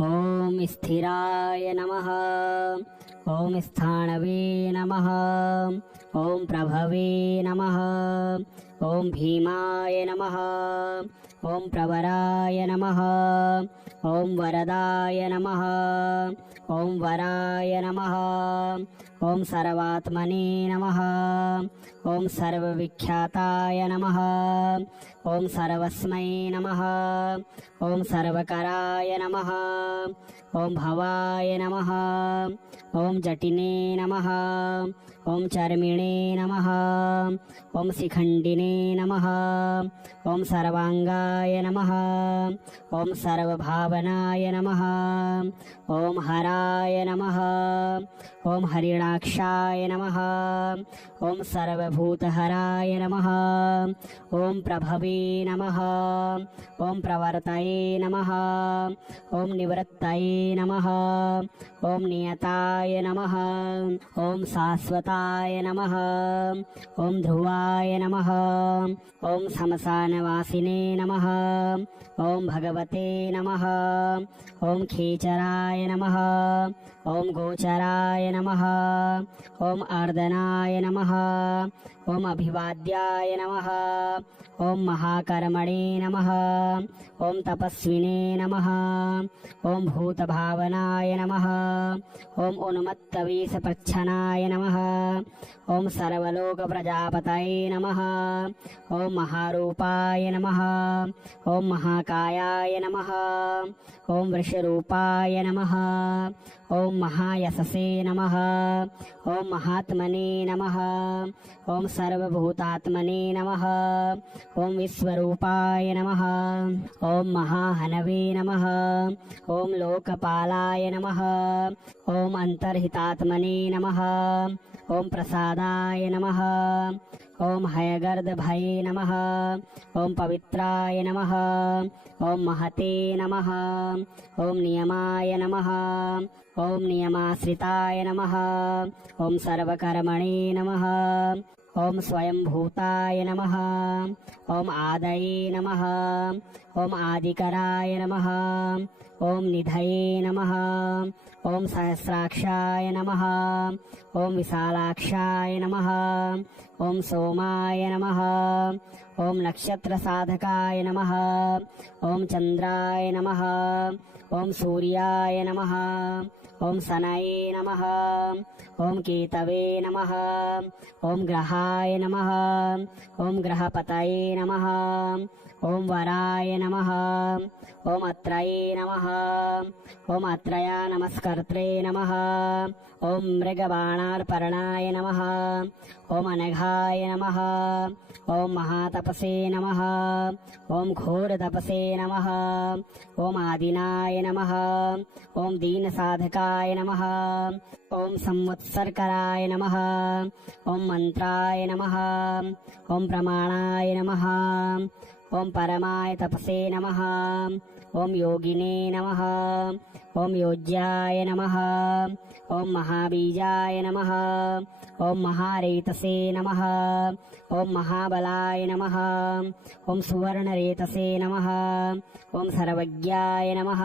ॐ स्थिराय नमः। ॐ स्थाणवे नमः। ॐ प्रभवे नमः। ॐ भीमाय नमः। ॐ प्रवराय नमः। ॐ वरदाय नमः। ॐ वराय नमः। ॐ सर्वात्मने नमः। ॐ सर्वविख्याताय नमः। ॐ सर्वस्मै नमः। ॐ सर्वकराय नमः। ॐ भवाय नमः। ॐ जटिने नमः। ॐ चर्मिणे नमः। ॐ शिखण्डिने नमः। ॐ सर्वाङ्गाय नमः। ॐ सर्वभावनाय नमः। ॐ हराय नमः। ॐ हरिणाक्षाय नमः। ॐ सर्वभूतहराय नमः। ॐ प्रभवे नमः। ॐ प्रवर्तये नमः। ॐ निवृत्तये नमः। ॐ नियताय नमः। ॐ शाश्वताय नमः। ॐ ध्रुवाय नमः। ॐ श्मशानवासिने नमः। ॐ भगवते नमः। ॐ खेचराय नमः। ॐ गोचराय नमः। ॐ अर्दनाय नमः। ॐ अभिवाद्याय नमः। ॐ महाकर्मणे नमः। ॐ तपस्विने नमः। ॐ भूतभावनाय नमः। ॐ उन्मत्तवीसप्रच्छनाय नमः। ॐ सर्वलोकप्रजापतये नमः। ॐ महारूपाय नमः। ॐ महाकायाय नमः। ॐ वृषरूपाय नमः। ॐ महायशसे नमः। ॐ महात्मने नमः। ॐ सर्वभूतात्मने नमः। ॐ विश्वरूपाय नमः। ॐ महाहनवे नमः। ॐ लोकपालाय नमः। ॐ अन्तर्हितात्मने नमः। ॐ प्रसादाय नमः। ॐ हयगर्दभये नमः। ॐ पवित्राय नमः। ॐ महते नमः। ॐ नियमाय नमः। ॐ नियमाश्रिताय नमः। ॐ सर्वकर्मणे नमः। ॐ स्वयंभूताय नमः। ॐ आदये नमः। ॐ आदिकराय नमः। ॐ निधये नमः। ॐ सहस्राक्षाय नमः। ॐ विशालाक्षाय नमः। ॐ सोमाय नमः। ॐ नक्षत्रसाधकाय नमः। ॐ चन्द्राय नमः। ॐ सूर्याय नमः। ॐ शनये नमः। ॐ केतवे नमः। ॐ ग्रहाय नमः। ॐ ग्रहपतये नमः। ॐ वराय नमः। ॐ अत्रये नमः। ॐ अत्रया नमस्कर्त्रे नमः। ॐ मृगबाणार्पणाय नमः। ॐ अनघाय नमः। ॐ महातपसे नमः। ॐ घोरतपसे नमः। ॐ आदिनाय नमः। ॐ दीनसाधकाय नमः। ॐ संवत्सरकराय नमः। ॐ मन्त्राय नमः। ॐ प्रमाणाय नमः। ॐ परमाय तपसे नमः। ॐ योगिने नमः। ॐ योज्याय नमः। ॐ महाबीजाय नमः। ॐ महारेतसे नमः। ॐ महाबलाय नमः। ॐ सुवर्णरेतसे नमः। ॐ सर्वज्ञाय नमः।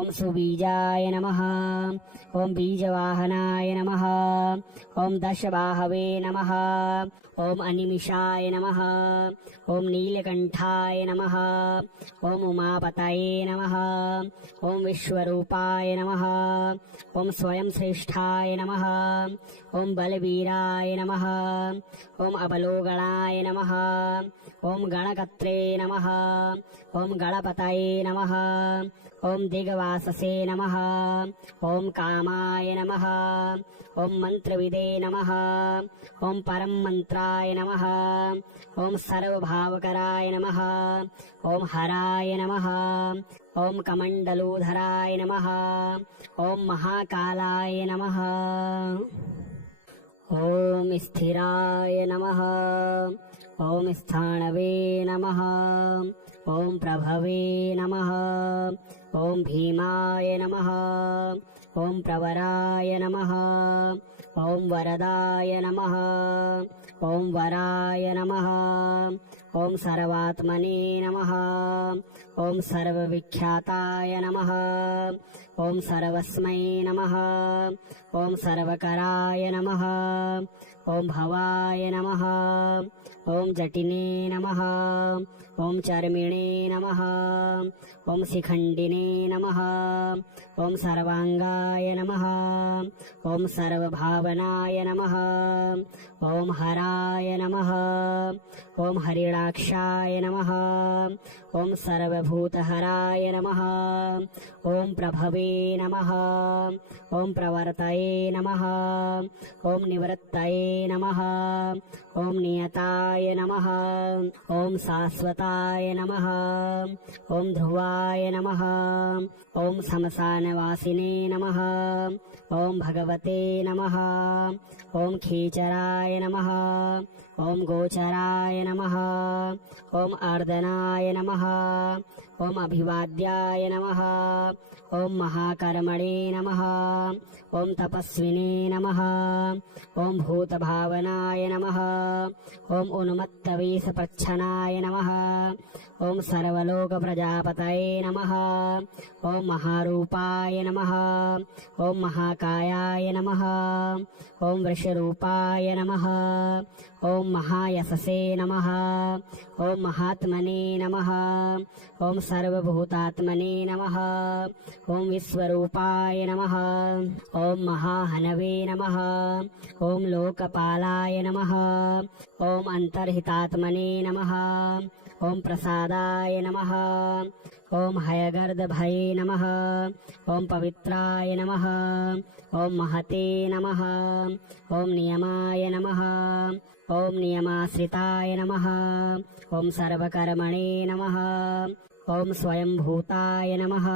ॐ सुबीजाय नमः। ॐ बीजवाहनाय नमः। ॐ दशबाहवे नमः। ॐ अनिमिषाय नमः। ॐ नीलकण्ठाय नमः। ॐ उमापतये नमः। ॐ विश्वरूपाय नमः। ॐ स्वयं श्रेष्ठाय नमः। ॐ बलवीराय नमः। ॐ अवलोकनाय नमः। ॐ गणकर्त्रे नमः। ॐ गणपतये नमः। ॐ दिग्वाससे नमः। ॐ कामाय नमः। ॐ मन्त्रविदे नमः। ॐ परं मन्त्राय नमः। ॐ सर्वभावकराय नमः। ॐ हराय नमः। ॐ कमण्डलूधराय नमः। ॐ महाकालाय नमः। ॐ स्थिराय नमः। ॐ स्थाणवे नमः। ॐ प्रभवे नमः। ॐ भीमाय नमः। ॐ प्रवराय नमः। ॐ वरदाय नमः। ॐ वराय नमः। ॐ सर्वात्मने नमः। ॐ सर्वविख्याताय नमः। ॐ सर्वस्मै नमः। ॐ सर्वकराय नमः। ॐ भवाय नमः। ॐ जटिने नमः। ॐ चर्मिणे नमः। ॐ शिखण्डिने नमः। ॐ सर्वाङ्गाय नमः। ॐ सर्वभावनाय नमः। ॐ हराय नमः। ॐ हरिणाक्षाय नमः। ॐ सर्वभूतहराय नमः। ॐ प्रभवे नमः। ॐ प्रवर्तये नमः। ॐ निवृत्तये नमः। ॐ नियताय नमः। ॐ शाश्वताय नमः। ॐ ध्रुवाय नमः। ॐ श्मशानवासिने नमः। ॐ भगवते नमः। ॐ खीचराय नमः। ॐ गोचराय नमः। ॐ अर्दनाय नमः। ॐ अभिवाद्याय नमः। ॐ महाकर्मणे नमः। ॐ तपस्विने नमः। ॐ भूतभावनाय नमः। ॐ उन्मत्तवेषप्रच्छन्नाय नमः। ॐ सर्वलोकप्रजापतये नमः। ॐ महारूपाय नमः। ॐ महाकायाय नमः। ॐ वृषरूपाय नमः। ॐ महायशसे नमः। ॐ महात्मने नमः। ॐ सर्वभूतात्मने नमः। ॐ विश्वरूपाय नमः। ॐ महाहनवे नमः। ॐ लोकपालाय नमः। ॐ अन्तर्हितात्मने नमः। ॐ प्रसादाय नमः। ॐ हयगर्दभये नमः। ॐ पवित्राय नमः। ॐ महते नमः। ॐ नियमाय नमः। ॐ नियमाश्रिताय नमः। ॐ सर्वकर्मणे नमः। ॐ स्वयंभूताय नमः।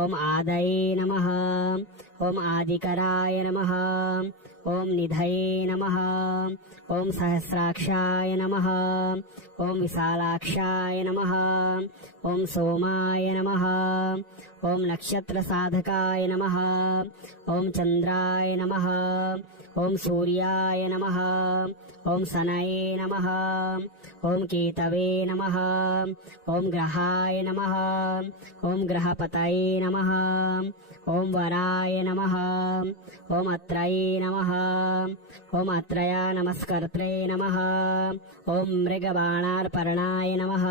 ॐ आदये नमः। ॐ आदिकराय नमः। ॐ निधये नमः। ॐ सहस्राक्षाय नमः। ॐ विशालाक्षाय नमः। ॐ सोमाय नमः। ॐ नक्षत्रसाधकाय नमः। ॐ चन्द्राय नमः। ॐ सूर्याय नमः। ॐ शनये नमः। ॐ केतवे नमः। ॐ ग्रहाय नमः। ॐ ग्रहपतये नमः। ॐ वराय नमः। ॐ अत्रये नमः। ॐ अत्रया नमस्कर्त्रे नमः। ॐ मृगबाणार्पर्णाय नमः।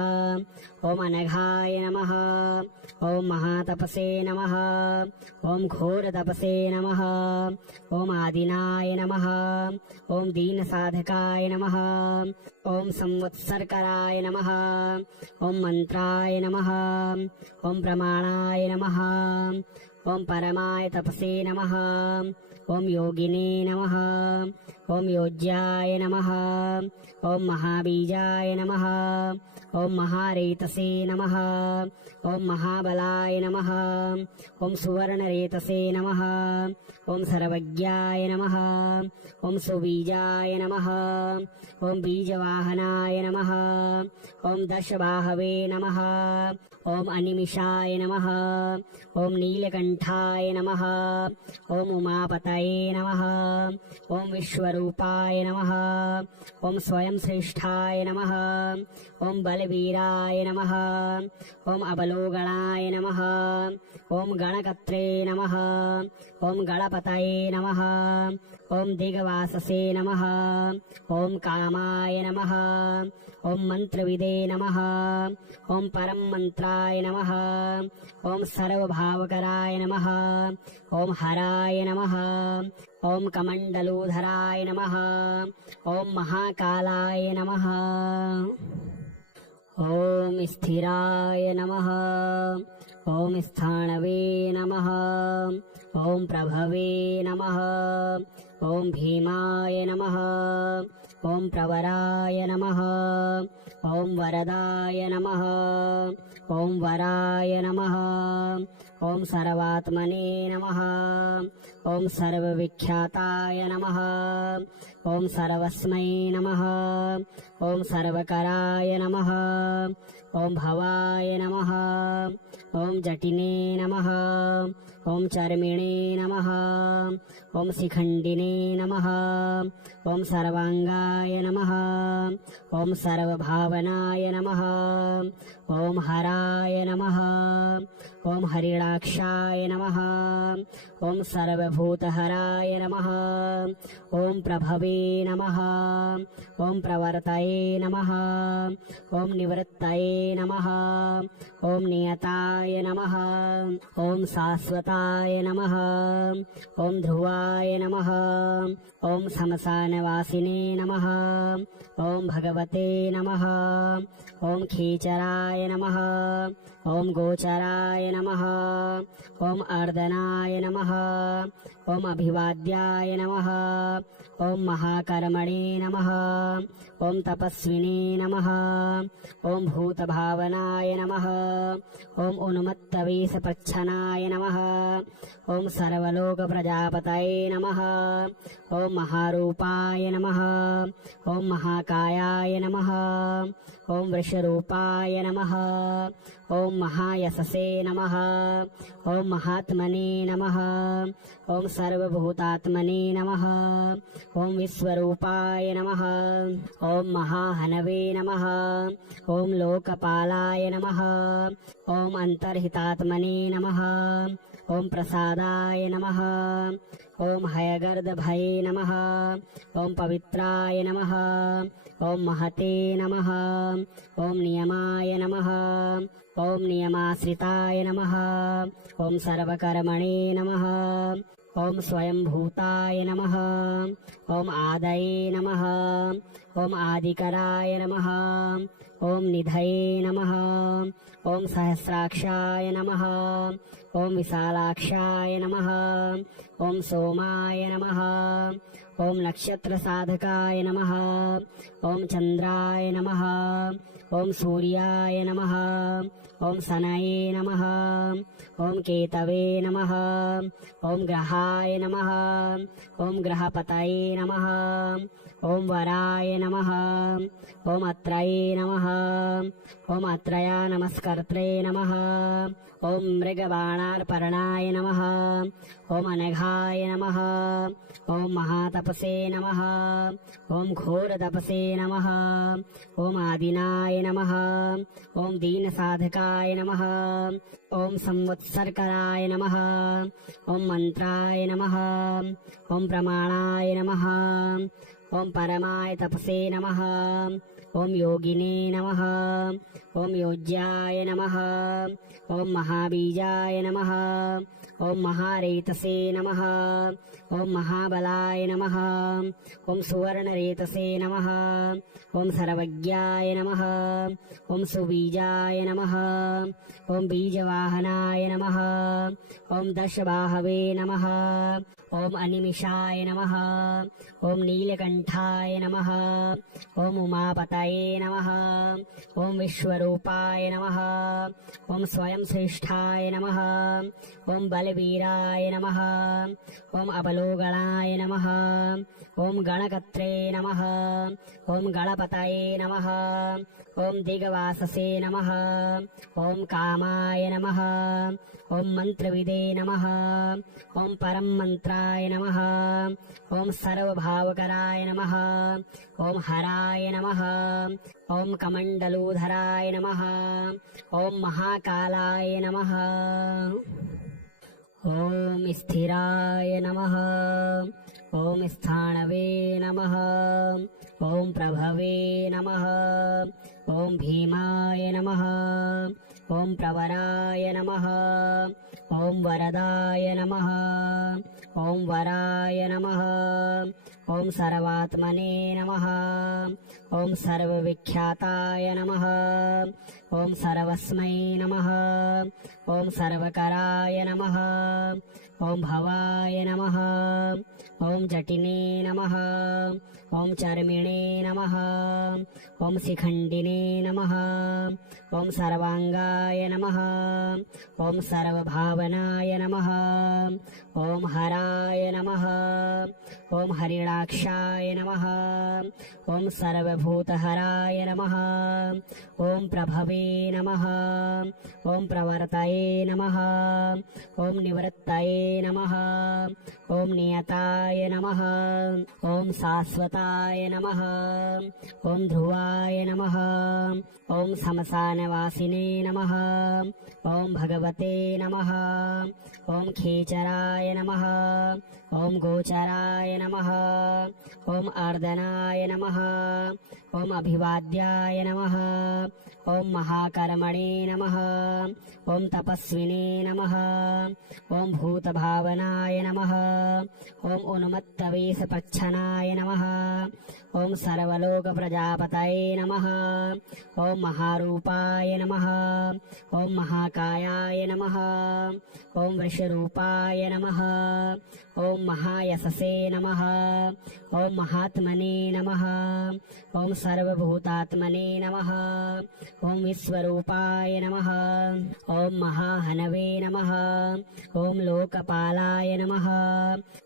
ॐ अनघाय नमः। ॐ महातपसे नमः। ॐ घोरतपसे नमः। ॐ आदिनाय नमः। ॐ दीनसाधकाय नमः। ॐ संवत्सरकराय नमः। ॐ मन्त्राय नमः। ॐ प्रमाणाय नमः। ॐ परमाय तपसे नमः। ॐ योगिने नमः। ॐ योज्याय नमः। ॐ महाबीजाय नमः। ॐ महारेतसे नमः। ॐ महाबलाय नमः। ॐ सुवर्णरेतसे नमः। ॐ सर्वज्ञाय नमः। ॐ सुबीजाय नमः। ॐ बीजवाहनाय नमः। ॐ दशबाहवे नमः। ॐ अनिमिषाय नमः। ॐ नीलकण्ठाय नमः। ॐ उमापतये नमः। ॐ विश्वरूपाय नमः। ॐ स्वयं श्रेष्ठाय नमः। ॐ बलवीराय नमः। ॐ अबलोगणाय नमः। ॐ गणकर्त्रे नमः। ॐ गणपतये नमः। ॐ दिग्वाससे नमः। ॐ कामाय नमः। ॐ मन्त्रविदे नमः। ॐ परम मंत्राय नमः। ॐ सर्वभावकराय नमः। ॐ हराय नमः। ॐ कमण्डलूधराय नमः। ॐ महाकालाय नमः। ॐ स्थिराय नमः। ॐ स्थाणवे नमः। ॐ प्रभवे नमः। ॐ भीमाय नमः। ॐ प्रवराय नमः। ॐ वरदाय नमः। ॐ वराय नमः। ॐ सर्वात्मने नमः। ॐ सर्वविख्याताय नमः। ॐ सर्वस्मै नमः। ॐ सर्वकराय नमः। ॐ भवाय नमः। ॐ जटिने नमः। ॐ चर्मिणे नमः। ॐ शिखण्डिने नमः। ॐ सर्वाङ्गाय नमः। ॐ सर्वभावनाय नमः। ॐ हराय नमः। ॐ हरिणाक्षाय नमः। ॐ सर्वभूतहराय नमः। ॐ प्रभवे नमः। ॐ प्रवर्तये नमः। ॐ निवृत्तये नमः। ॐ नियताय नमः। ॐ शाश्वताय नमः। ॐ ध्रुवाय नमः। ॐ श्मशानवासिने नमः। ॐ भगवते नमः। ॐ खीचराय नमः। ॐ गोचराय नमः। ॐ अर्दनाय नमः। ॐ अभिवाद्याय नमः। ॐ महाकर्मणे नमः। ॐ तपस्विने नमः। ॐ भूतभावनाय नमः। ॐ उन्मत्तवेषप्रच्छन्नाय नमः। ॐ सर्वलोकप्रजापतये नमः। ॐ महारूपाय नमः। ॐ महाकायाय नमः। ॐ वृषरूपाय नमः। ॐ महायशसे नमः। ॐ महात्मने नमः। ॐ सर्वभूतात्मने नमः। ॐ विश्वरूपाय नमः। ॐ महाहनवे नमः। ॐ लोकपालाय नमः। ॐ अन्तर्हितात्मने नमः। ॐ प्रसादाय नमः। ॐ हयगर्दभये नमः। ॐ पवित्राय नमः। ॐ महते नमः। ॐ नियमाय नमः। ॐ नियमाश्रिताय नमः। ॐ सर्वकर्मणे नमः। ॐ स्वयंभूताय नमः। ॐ आदये नमः। ॐ आदिकराय नमः। ॐ निधये नमः। ॐ सहस्राक्षाय नमः। ॐ विशालाक्षाय नमः। ॐ सोमाय नमः। ॐ नक्षत्रसाधकाय नमः। ॐ चन्द्राय नमः। ॐ सूर्याय नमः। ॐ शनये नमः। ॐ केतवे नमः। ॐ ग्रहाय नमः। ॐ ग्रहपतये नमः। ॐ वराय नमः। ॐ अत्रये नमः। ॐ अत्रया नमस्कर्त्रे नमः। ॐ मृगबाणार्पणाय नमः। ॐ अनघाय नमः। ॐ महातपसे नमः। ॐ घोरतपसे नमः। ॐ आदिनाय नमः। ॐ दीनसाधकाय नमः। ॐ संवत्सरकराय नमः। ॐ मन्त्राय नमः। ॐ प्रमाणाय नमः। ॐ परमाय तपसे नमः। ॐ योगिने नमः। ॐ योज्याय नमः। ॐ महाबीजाय नमः। ॐ महारेतसे नमः। ॐ महाबलाय नमः। ॐ सुवर्णरेतसे नमः। ॐ सर्वज्ञाय नमः। ॐ सुबीजाय नमः। ॐ बीजवाहनाय नमः। ॐ दशबाहवे नमः। ॐ अनिमिषाय नमः। ॐ नीलकण्ठाय नमः। ॐ उमापतये नमः। ॐ विश्वरूपाय नमः। ॐ स्वयं श्रेष्ठाय नमः। ॐ बलवीराय नमः। ॐ अबलोगणाय नमः। ॐ गणकत्रे नमः। ॐ गणपतये नमः। ॐ दिग्वाससे नमः। ॐ कामाय नमः। ॐ मन्त्रविदे नमः। ॐ परं मन्त्राय नमः। ॐ सर्वभावकराय नमः। ॐ हराय नमः। ॐ कमण्डलूधराय नमः। ॐ महाकालाय नमः। ॐ स्थिराय नमः। ॐ स्थाणवे नमः। ॐ प्रभवे नमः। ॐ भीमाय नमः। ॐ प्रवराय नमः। ॐ वरदाय नमः। ॐ वराय नमः। ॐ सर्वात्मने नमः। ॐ सर्वविख्याताय नमः। ॐ सर्वस्मै नमः। ॐ सर्वकराय नमः। ॐ भवाय नमः। ॐ जटिने नमः। ॐ चर्मिणे नमः। ॐ शिखण्डिने नमः। ॐ सर्वाङ्गाय नमः। ॐ सर्वभावनाय नमः। ॐ हराय नमः। ॐ हरिणाक्षाय नमः। ॐ सर्वभूतहराय नमः। ॐ प्रभवे नमः। ॐ प्रवर्तये नमः। ॐ निवृत्तये नमः। ॐ नियताय नमः। ॐ शाश्वताय नमः। ॐ ध्रुवाय नमः। ॐ श्मशानवासिने नमः। ॐ भगवते नमः। ॐ खेचराय नमः। ॐ गोचराय नमः। ॐ अर्दनाय नमः। ॐ अभिवाद्याय नमः। ॐ महाकर्मणे नमः। ॐ तपस्विने नमः। ॐ भूतभावनाय नमः। ॐ उन्मत्तवेषप्रच्छन्नाय नमः। ॐ सर्वलोकप्रजापतये नमः। ॐ महारूपाय नमः। ॐ महाकायाय नमः। ॐ वृषरूपाय नमः। ॐ महायशसे नमः। ॐ महात्मने नमः। ॐ सर्वभूतात्मने नमः। ॐ विश्वरूपाय नमः। ॐ महाहनवे नमः। ॐ लोकपालाय नमः।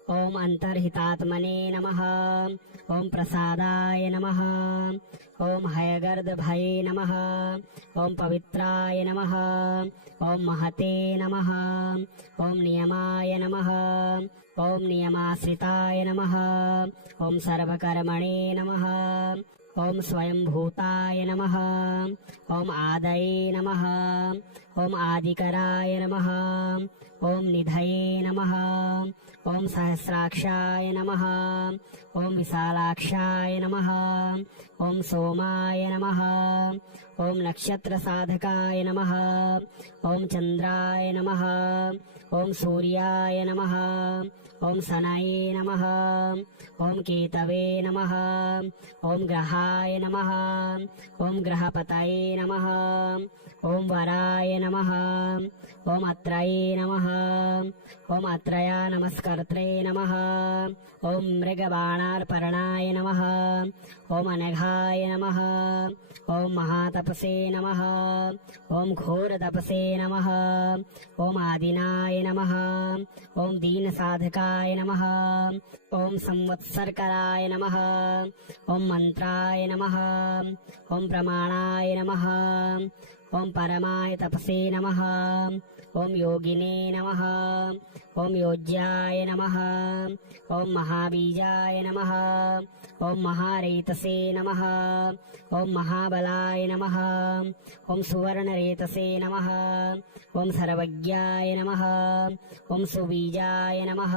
ॐ अन्तर्हितात्मने नमः। ॐ प्रसादाय नमः। ॐ हयगर्दभये नमः। ॐ पवित्राय नमः। ॐ महते नमः। ॐ नियमाय नमः। ॐ नियमाश्रिताय नमः। ॐ सर्वकर्मणे नमः। ॐ स्वयंभूताय नमः। ॐ आदये नमः। ॐ आदिकराय नमः। ॐ निधये नमः। ॐ सहस्राक्षाय नमः। ॐ विशालाक्षाय नमः। ॐ सोमाय नमः। ॐ नक्षत्रसाधकाय नमः। ॐ चन्द्राय नमः। ॐ सूर्याय नमः। ॐ शनये नमः। ॐ केतवे नमः। ॐ ग्रहाय नमः। ॐ ग्रहपतये नमः। ॐ वराय नमः। ॐ अत्रये नमः। ॐ अत्रया नमस्कर्त्रे नमः। ॐ मृगबाणार्पणाय नमः। ॐ अनघाय नमः। ॐ महातपसे नमः। ॐ घोरतपसे नमः। ॐ आदिनाय नमः। ॐ दीनसाधकाय नमः। ॐ संवत्सरकराय नमः। ॐ मन्त्राय नमः। ॐ प्रमाणाय नमः। ॐ परमाय तपसे नमः। ॐ योगिने नमः। ॐ योज्याय नमः। ॐ महाबीजाय नमः। ॐ महारेतसे नमः। ॐ महाबलाय नमः। ॐ सुवर्णरेतसे नमः। ॐ सर्वज्ञाय नमः। ॐ सुबीजाय नमः।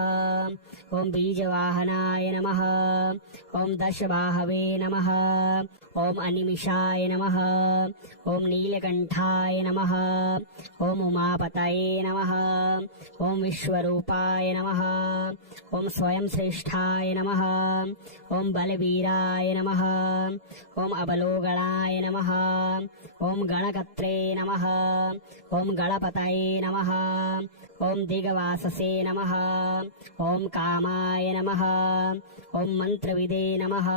ॐ बीजवाहनाय नमः। ॐ दशबाहवे नमः। ॐ अनिमिषाय नमः। ॐ नीलकण्ठाय नमः। ॐ उमापतये नमः। ॐ विश्वरूपाय नमः। ॐ स्वयं श्रेष्ठाय नमः। ॐ बलवीराय नमः। ॐ अवलोकनाय नमः। ॐ गणकर्त्रे नमः। ॐ गणपतये नमः। ॐ दिग्वाससे नमः। ॐ कामाय नमः। ॐ मन्त्रविदे नमः।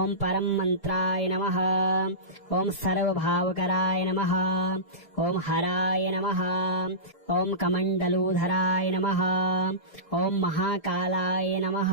ॐ परम मन्त्राय नमः। ॐ सर्वभावकराय नमः। ॐ हराय नमः। ॐ कमण्डलूधराय नमः। ॐ महाकालाय नमः।